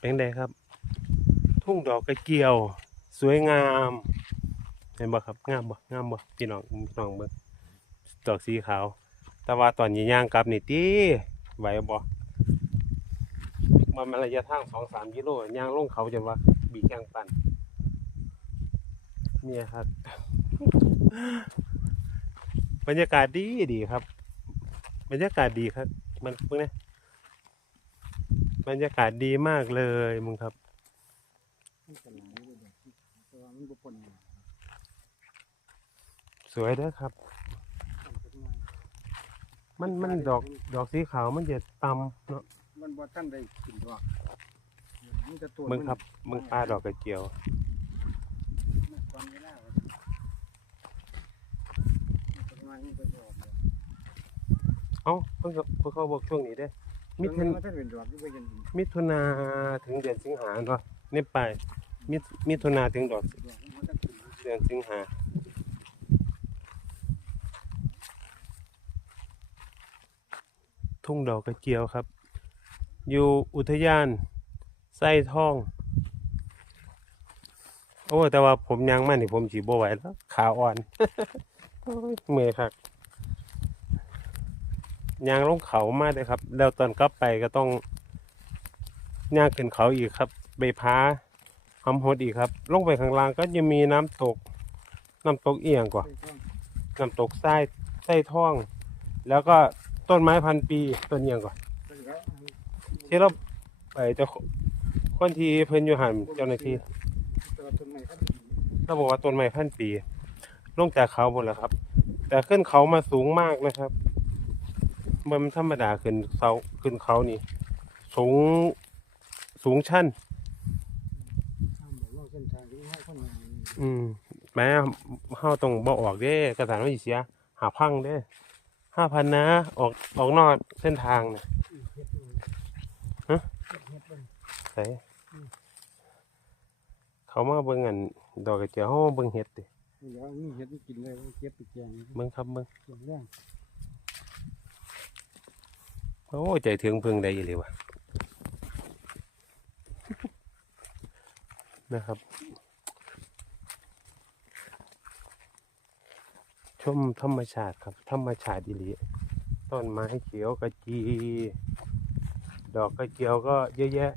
เป็นไงครับ ทุ่งดอกกระเจียว สวยงามเห็นบ่ครับงามบ่งามบ่พี่น้องพี่น้องเบิ่งดอกสีขาว แต่ว่าตอนนี้ย่างกลับนี่ติไหวบ่มันระยะทาง2-3กิโลย่างลงเขาจนว่าบีกยางปันเนี่ยครับบรรยากาศดีดีครับ บรรยากาศดีครับ มันพิ่งนะ บรรยากาศดีมากเลยมึงครับมันก็หลายอยู่เดอกแต่ว่ามันบ่พ้นหน้าสวยเด้อครับมันจักหน่อยมันมันดอกดอกสีขาวมันจะต่ำเนาะมันบ่ทันได้กินดอกมันจะตัวมึงครับมึงปลาดอกกระเจียวมันก่อนเวลาว่ามันจักหน่อยมันก็จะออกดอกเอ้าเพิ่งก็เพิ่งเขาบอกช่วงนี้เด้อ มิมิถุนมันทันเป็นดอกที่บ่เห็นมิถุนาถึงเดือนสิงหาเนาะนี่ไปมิถุมิถุนาถึงดอกดอกมันก็ขึ้นเดือนสิงหาทุ่งดอกกระเจียวครับ อยู่อุทยานไส้ทอง โอ้แต่ว่าผมยังมานี่ผมจีบไหวแล้ว ขาอ่อนโอ้ยเมื่อยครับ ยางลงเขามากเลยครับ แล้วตอนกลับไปก็ต้องย่างขึ้นเขาอีกครับไปพาหำหดอีกครับ ลงไปข้างล่างก็จะมีน้ำตก น้ำตกเอียงกว่า น้ำตกไส้ไส้ท่อง แล้วก็ต้นไม้พันปีต้นเอียงก่อนไปแล้วที่เราไปจ้าคนที่เพิ่นอยู่หันเจ้าหน้าที่แต่ว่าต้นไม้ครับเขาบอกว่าต้นไม้พันปี ลงจากเขาหมดแล้วครับ แต่ขึ้นเขามาสูงมากนะครับ มันธรรมดาขึ้นเขาขึ้นเขานี่ สูงสูงชันห้ามบอกเล่าเส้นทางที่ให้คนงานนี่อืมแม้เฮาต้องบ่ออกเด้กระถางมันสิเสีย หาพังเด้ห้าพันนะ ออกออกนอกเส้นทางนะเฮ็ดเลยฮะเฮ็ดเลยใส่เขามาเบิ่งอันดอกกระเจียวเฮามาเบิ่งเห็ดดิเดี๋ยวมีเฮ็ดให้กินเลยเก็บไปแกงเบิ่งครับเบิ่งเก็บแรง โอ้ใจถึงพึ่งได้อีหลีวะนะครับ ชมธรรมชาติครับ ธรรมชาติอีหลีต้นไม้เขียวกระจี ดอกกระเจียวก็เยอะแยะ